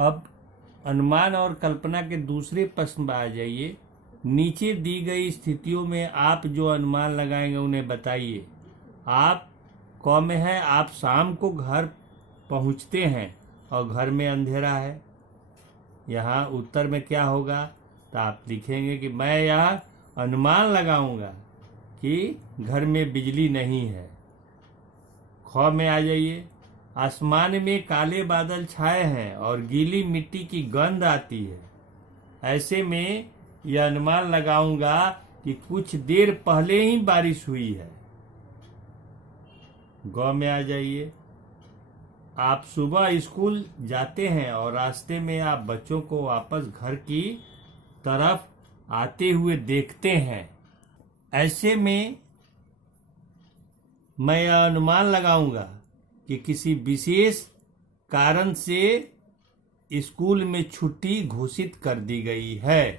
अब अनुमान और कल्पना के दूसरे प्रश्न पर आ जाइए। नीचे दी गई स्थितियों में आप जो अनुमान लगाएंगे उन्हें बताइए। आप क में है, आप शाम को घर पहुंचते हैं और घर में अंधेरा है। यहाँ उत्तर में क्या होगा, तो आप लिखेंगे कि मैं यह अनुमान लगाऊंगा कि घर में बिजली नहीं है। ख में आ जाइए। आसमान में काले बादल छाए हैं और गीली मिट्टी की गंध आती है। ऐसे में यह अनुमान लगाऊंगा कि कुछ देर पहले ही बारिश हुई है। ग में आ जाइए। आप सुबह स्कूल जाते हैं और रास्ते में आप बच्चों को वापस घर की तरफ आते हुए देखते हैं। ऐसे में मैं यह अनुमान लगाऊंगा कि किसी विशेष कारण से स्कूल में छुट्टी घोषित कर दी गई है।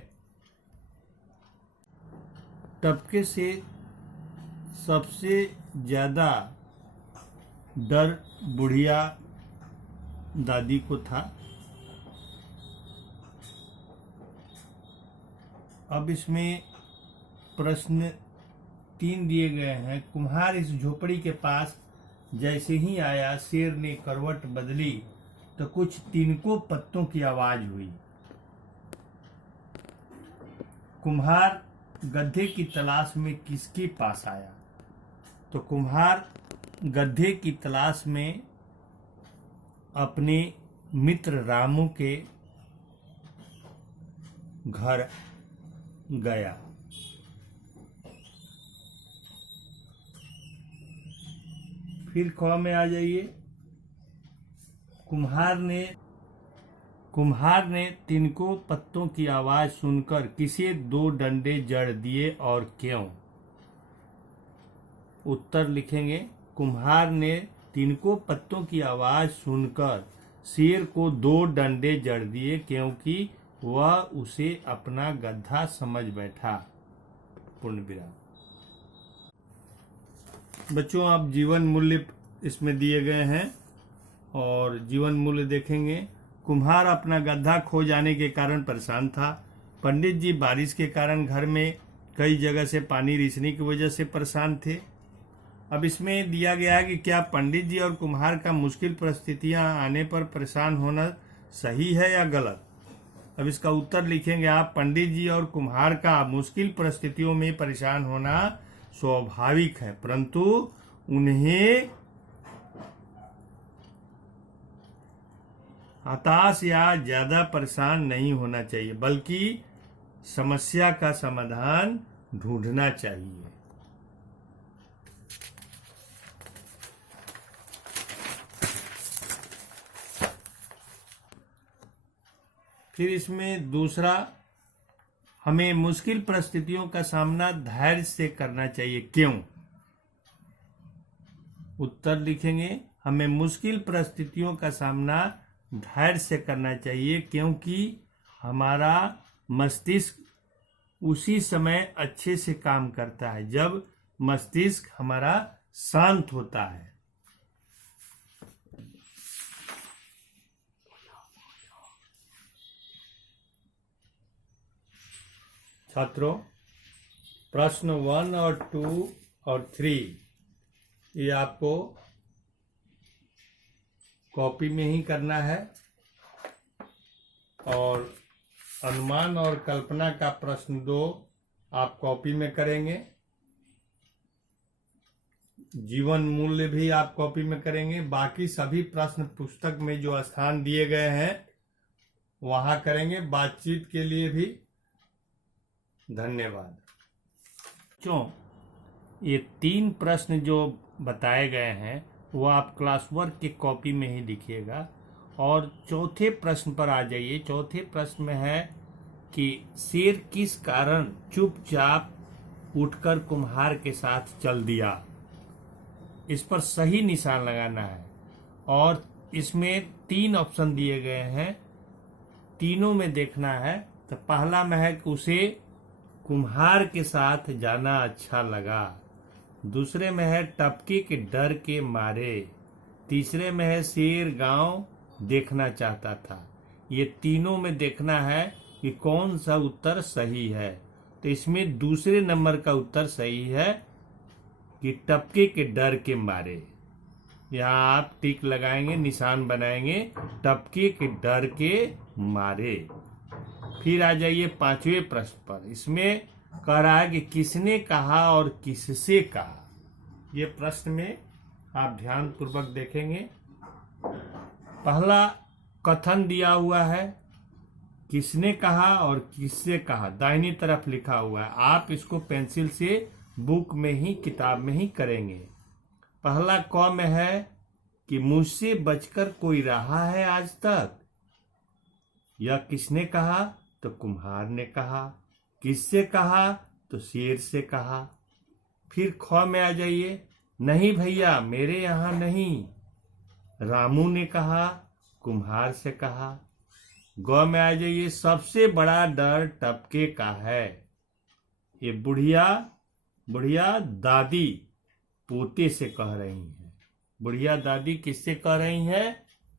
तबके से सबसे ज्यादा डर बुढ़िया दादी को था। अब इसमें प्रश्न 3 दिए गए हैं। कुम्हार इस झोपड़ी के पास जैसे ही आया, शेर ने करवट बदली तो कुछ तिनकों पत्तों की आवाज हुई। कुम्हार गड्ढे की तलाश में किसके पास आया? तो कुम्हार गड्ढे की तलाश में अपने मित्र रामू के घर गया। फिर क में आ जाइए। कुम्हार ने तिनकों पत्तों की आवाज सुनकर किसे 2 डंडे जड़ दिए और क्यों? उत्तर लिखेंगे। कुम्हार ने तिनकों पत्तों की आवाज सुनकर शेर को 2 डंडे जड़ दिए क्योंकि वह उसे अपना गधा समझ बैठा। पूर्ण विराम। बच्चों, आप जीवन मूल्य इसमें दिए गए हैं और जीवन मूल्य देखेंगे। कुम्हार अपना गधा खो जाने के कारण परेशान था। पंडित जी बारिश के कारण घर में कई जगह से पानी रिसने की वजह से परेशान थे। अब इसमें दिया गया है कि क्या पंडित जी और कुम्हार का मुश्किल परिस्थितियां आने पर परेशान होना सही है या गलत? अब इसका उत्तर लिखेंगे आप। पंडित जी और कुम्हार का मुश्किल परिस्थितियों में परेशान होना स्वाभाविक है, परंतु उन्हें हताश या ज्यादा परेशान नहीं होना चाहिए, बल्कि समस्या का समाधान ढूंढना चाहिए। फिर इसमें दूसरा, हमें मुश्किल परिस्थितियों का सामना धैर्य से करना चाहिए, क्यों? उत्तर लिखेंगे। हमें मुश्किल परिस्थितियों का सामना धैर्य से करना चाहिए क्योंकि हमारा मस्तिष्क उसी समय अच्छे से काम करता है जब मस्तिष्क हमारा शांत होता है। छात्रों, प्रश्न 1 और 2 और 3 ये आपको कॉपी में ही करना है और अनुमान और कल्पना का प्रश्न 2 आप कॉपी में करेंगे। जीवन मूल्य भी आप कॉपी में करेंगे। बाकी सभी प्रश्न पुस्तक में जो स्थान दिए गए हैं वहां करेंगे। बातचीत के लिए भी धन्यवाद। क्यों ये 3 प्रश्न जो बताए गए हैं वो आप क्लास वर्क के कॉपी में ही लिखिएगा। और चौथे प्रश्न पर आ जाइए। चौथे प्रश्न में है कि शेर किस कारण चुपचाप उठकर कुम्हार के साथ चल दिया। इस पर सही निशान लगाना है और इसमें 3 ऑप्शन दिए गए हैं, तीनों में देखना है। तो पहला में है कि उसे कुम्हार के साथ जाना अच्छा लगा, दूसरे में है टपके के डर के मारे, तीसरे में है शेर गांव देखना चाहता था। ये तीनों में देखना है कि कौन सा उत्तर सही है। तो इसमें दूसरे नंबर का उत्तर सही है कि टपके के डर के मारे। यहाँ आप टिक लगाएंगे, निशान बनाएंगे, टपके के डर के मारे। फिर आ जाइए 5वें प्रश्न पर। इसमें कह रहा है कि किसने कहा और किससे कहा। ये प्रश्न में आप ध्यान पूर्वक देखेंगे। पहला कथन दिया हुआ है, किसने कहा और किससे कहा, दाहिनी तरफ लिखा हुआ है। आप इसको पेंसिल से बुक में ही, किताब में ही करेंगे। पहला क में है कि मुझसे बचकर कोई रहा है आज तक। यह किसने कहा? तो कुम्हार ने कहा। किससे कहा? तो शेर से कहा। फिर ख में आ जाइए, नहीं भैया मेरे यहाँ नहीं, रामू ने कहा, कुम्हार से कहा। ग में आ जाइए, सबसे बड़ा डर टपके का है। ये बुढ़िया दादी पोते से कह रही हैं। बुढ़िया दादी किससे कह रही हैं?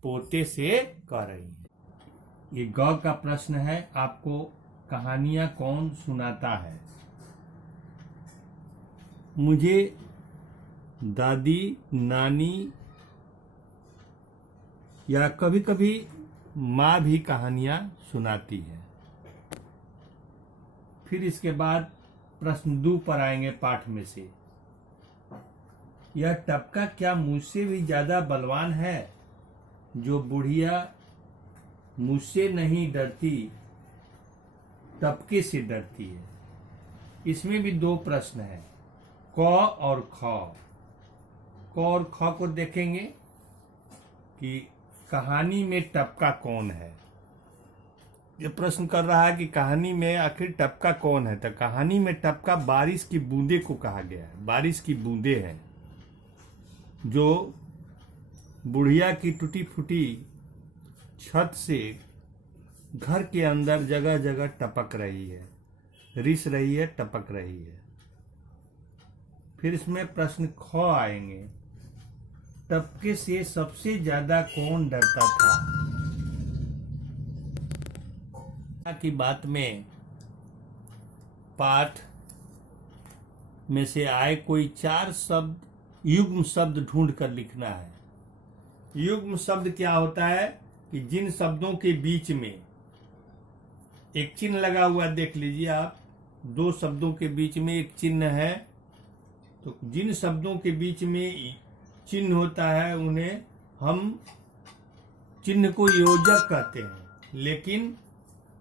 पोते से कह रही हैं। ये ग का प्रश्न है, आपको कहानियां कौन सुनाता है? मुझे दादी, नानी या कभी कभी माँ भी कहानियां सुनाती है। फिर इसके बाद प्रश्न 2 पर आएंगे पाठ में से। यह टपका क्या मुझसे भी ज्यादा बलवान है? जो बुढ़िया मुझसे नहीं डरती, टपके से डरती है। इसमें भी 2 प्रश्न हैं, क और ख। क और ख को देखेंगे कि कहानी में टपका कौन है। ये प्रश्न कर रहा है कि कहानी में आखिर टपका कौन है। तो कहानी में टपका बारिश की बूंदे को कहा गया है। बारिश की बूंदे हैं जो बुढ़िया की टूटी फूटी छत से घर के अंदर जगह जगह टपक रही है, रिस रही है, टपक रही है। फिर इसमें प्रश्न ख आएंगे, टपके से सबसे ज्यादा कौन डरता था? की बात में पाठ में से आए कोई 4 शब्द, युग्म शब्द ढूंढ कर लिखना है। युग्म शब्द क्या होता है कि जिन शब्दों के बीच में एक चिन्ह लगा हुआ, देख लीजिए आप, 2 शब्दों के बीच में एक चिन्ह है, तो जिन शब्दों के बीच में चिन्ह होता है उन्हें हम चिन्ह को योजक कहते हैं, लेकिन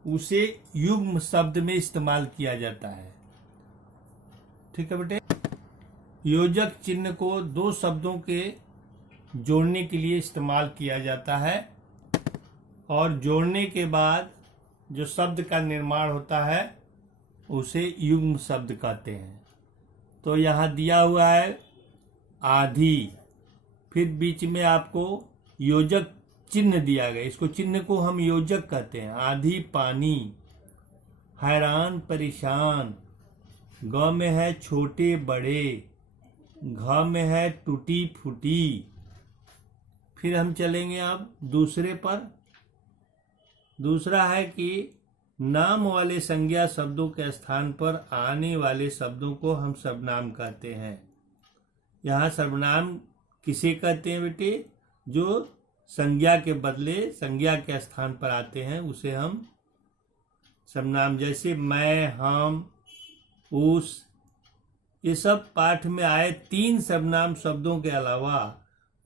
उसे युग्म शब्द में इस्तेमाल किया जाता है। ठीक है बेटे। योजक चिन्ह को 2 शब्दों के जोड़ने के लिए इस्तेमाल किया जाता है, और जोड़ने के बाद जो शब्द का निर्माण होता है उसे युग्म शब्द कहते हैं। तो यहाँ दिया हुआ है आधी, फिर बीच में आपको योजक चिन्ह दिया गया, इसको चिन्ह को हम योजक कहते हैं। आधी पानी, हैरान परेशान, ग में है छोटे बड़े, घ में है टूटी फूटी। फिर हम चलेंगे अब दूसरे पर। दूसरा है कि नाम वाले संज्ञा शब्दों के स्थान पर आने वाले शब्दों को हम सर्वनाम कहते हैं। यहाँ सर्वनाम किसे कहते हैं बेटे? जो संज्ञा के बदले संज्ञा के स्थान पर आते हैं उसे हम सर्वनाम, जैसे मैं, हम, उस। ये सब पाठ में आए 3 सर्वनाम शब्दों के अलावा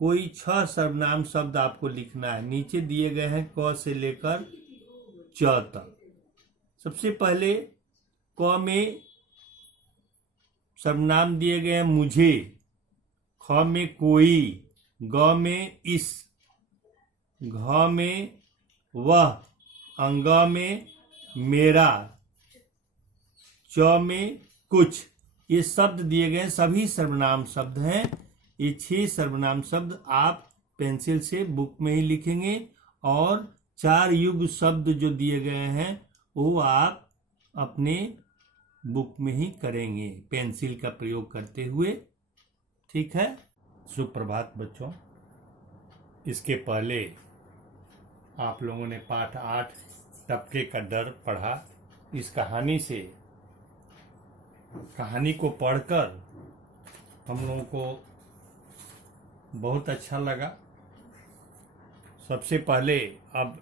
कोई 6 सर्वनाम शब्द आपको लिखना है। नीचे दिए गए हैं क से लेकर च तक। सबसे पहले क में सर्वनाम दिए गए हैं मुझे, ख में कोई, ग में इस, घ में वह, अंग में मेरा, च में कुछ। ये शब्द दिए गए सभी सर्वनाम शब्द हैं। ये 6 सर्वनाम शब्द आप पेंसिल से बुक में ही लिखेंगे, और 4 युग्म शब्द जो दिए गए हैं वो आप अपने बुक में ही करेंगे पेंसिल का प्रयोग करते हुए। ठीक है। सुप्रभात बच्चों। इसके पहले आप लोगों ने पाठ 8 टपके का डर पढ़ा। इस कहानी से, कहानी को पढ़कर हम लोगों को बहुत अच्छा लगा। सबसे पहले अब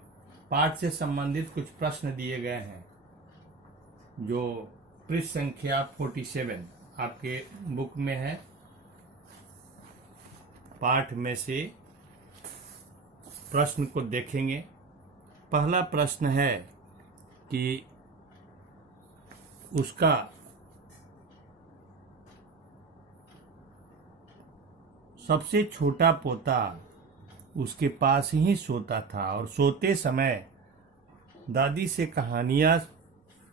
पाठ से संबंधित कुछ प्रश्न दिए गए हैं, जो पृष्ठ संख्या 47 आपके बुक में है। पाठ में से प्रश्न को देखेंगे। पहला प्रश्न है कि उसका सबसे छोटा पोता उसके पास ही सोता था और सोते समय दादी से कहानियां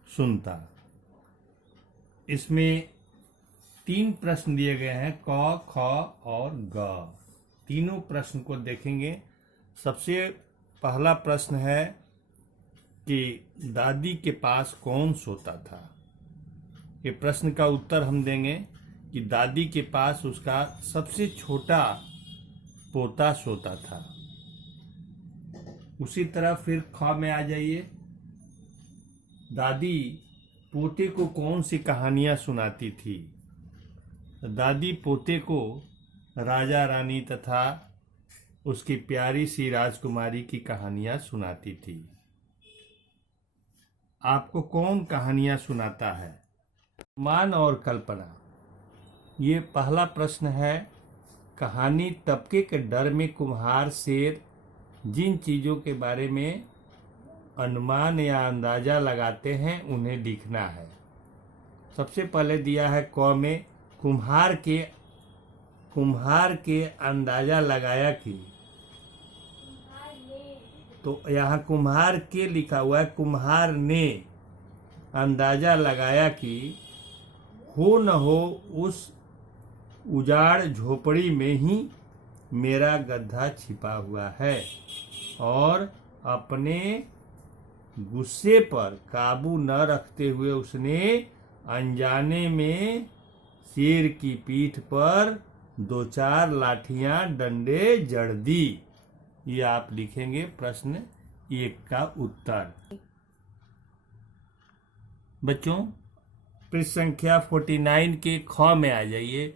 सुनता। इसमें 3 प्रश्न दिए गए हैं, क, ख और ग। तीनों प्रश्न को देखेंगे। सबसे पहला प्रश्न है कि दादी के पास कौन सोता था। ये प्रश्न का उत्तर हम देंगे कि दादी के पास उसका सबसे छोटा पोता सोता था। उसी तरह फिर ख में आ जाइए। दादी पोते को कौन सी कहानियां सुनाती थी। दादी पोते को राजा रानी तथा उसकी प्यारी सी राजकुमारी की कहानियां सुनाती थी। आपको कौन कहानियां सुनाता है। मान और कल्पना, ये पहला प्रश्न है। कहानी टपके के डर में कुम्हार शेर जिन चीज़ों के बारे में अनुमान या अंदाजा लगाते हैं उन्हें लिखना है। सबसे पहले दिया है क में, कुम्हार के अंदाजा लगाया कि, तो यहाँ कुम्हार के लिखा हुआ है। कुम्हार ने अंदाजा लगाया कि हो न हो उस उजाड़ झोपड़ी में ही मेरा गधा छिपा हुआ है, और अपने गुस्से पर काबू न रखते हुए उसने अनजाने में शेर की पीठ पर 2-4 लाठियां डंडे जड़ दी। ये आप लिखेंगे प्रश्न 1 का उत्तर। बच्चों, पृष्ठ संख्या 49 के ख में आ जाइए।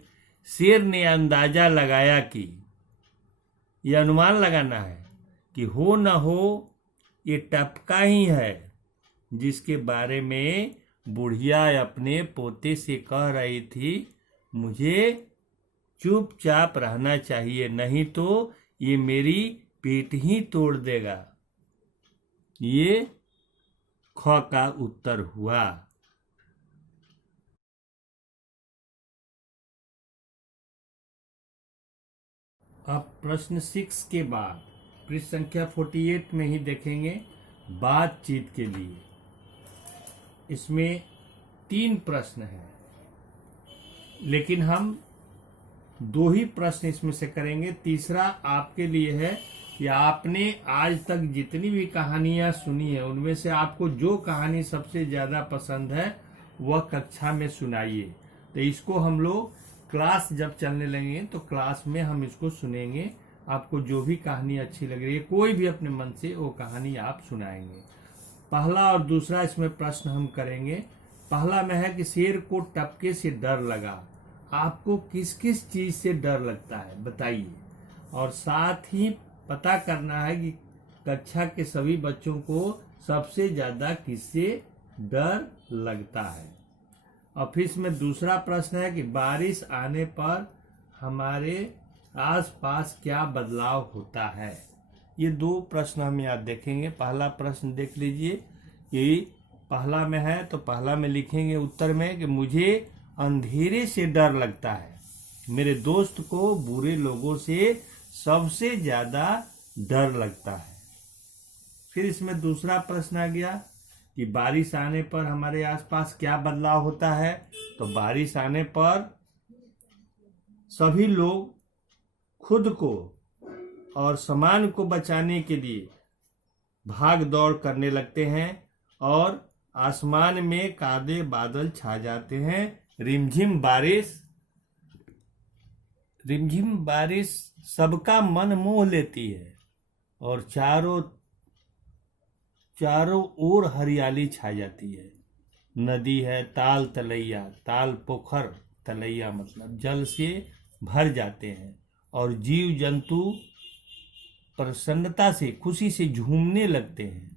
शेर ने अंदाजा लगाया कि, यह अनुमान लगाना है कि हो न हो ये टपका ही है जिसके बारे में बुढ़िया अपने पोते से कह रही थी, मुझे चुपचाप रहना चाहिए, नहीं तो ये मेरी पेट ही तोड़ देगा। ये ख का उत्तर हुआ। अब प्रश्न 6 के बाद पृष्ठ संख्या 48 में ही देखेंगे, बातचीत के लिए। इसमें 3 प्रश्न हैं, लेकिन हम 2 ही प्रश्न इसमें से करेंगे। तीसरा आपके लिए है कि आपने आज तक जितनी भी कहानियां सुनी है उनमें से आपको जो कहानी सबसे ज्यादा पसंद है वह कक्षा में सुनाइए। तो इसको हम लोग क्लास जब चलने लगेंगे तो क्लास में हम इसको सुनेंगे। आपको जो भी कहानी अच्छी लग रही है, कोई भी अपने मन से वो कहानी आप सुनाएंगे। पहला और दूसरा इसमें प्रश्न हम करेंगे। पहला में है कि शेर को टपके से डर लगा। आपको किस किस चीज से डर लगता है बताइए, और साथ ही पता करना है कि कक्षा के सभी बच्चों को सबसे ज्यादा किससे डर लगता है। और फिर इसमें दूसरा प्रश्न है कि बारिश आने पर हमारे आसपास क्या बदलाव होता है। ये 2 प्रश्न हम यहाँ देखेंगे। पहला प्रश्न देख लीजिए, यही पहला में है तो पहला में लिखेंगे उत्तर में कि मुझे अंधेरे से डर लगता है, मेरे दोस्त को बुरे लोगों से सबसे ज्यादा डर लगता है। फिर इसमें दूसरा प्रश्न आ गया कि बारिश आने पर हमारे आसपास क्या बदलाव होता है। तो बारिश आने पर सभी लोग खुद को और सामान को बचाने के लिए भाग दौड़ करने लगते हैं और आसमान में काले बादल छा जाते हैं। रिमझिम बारिश सबका मन मोह लेती है और चारों चारों ओर हरियाली छा जाती है। नदी है, ताल तलैया, ताल पोखर, तलैया मतलब जल से भर जाते हैं और जीव जंतु प्रसन्नता से, खुशी से झूमने लगते हैं।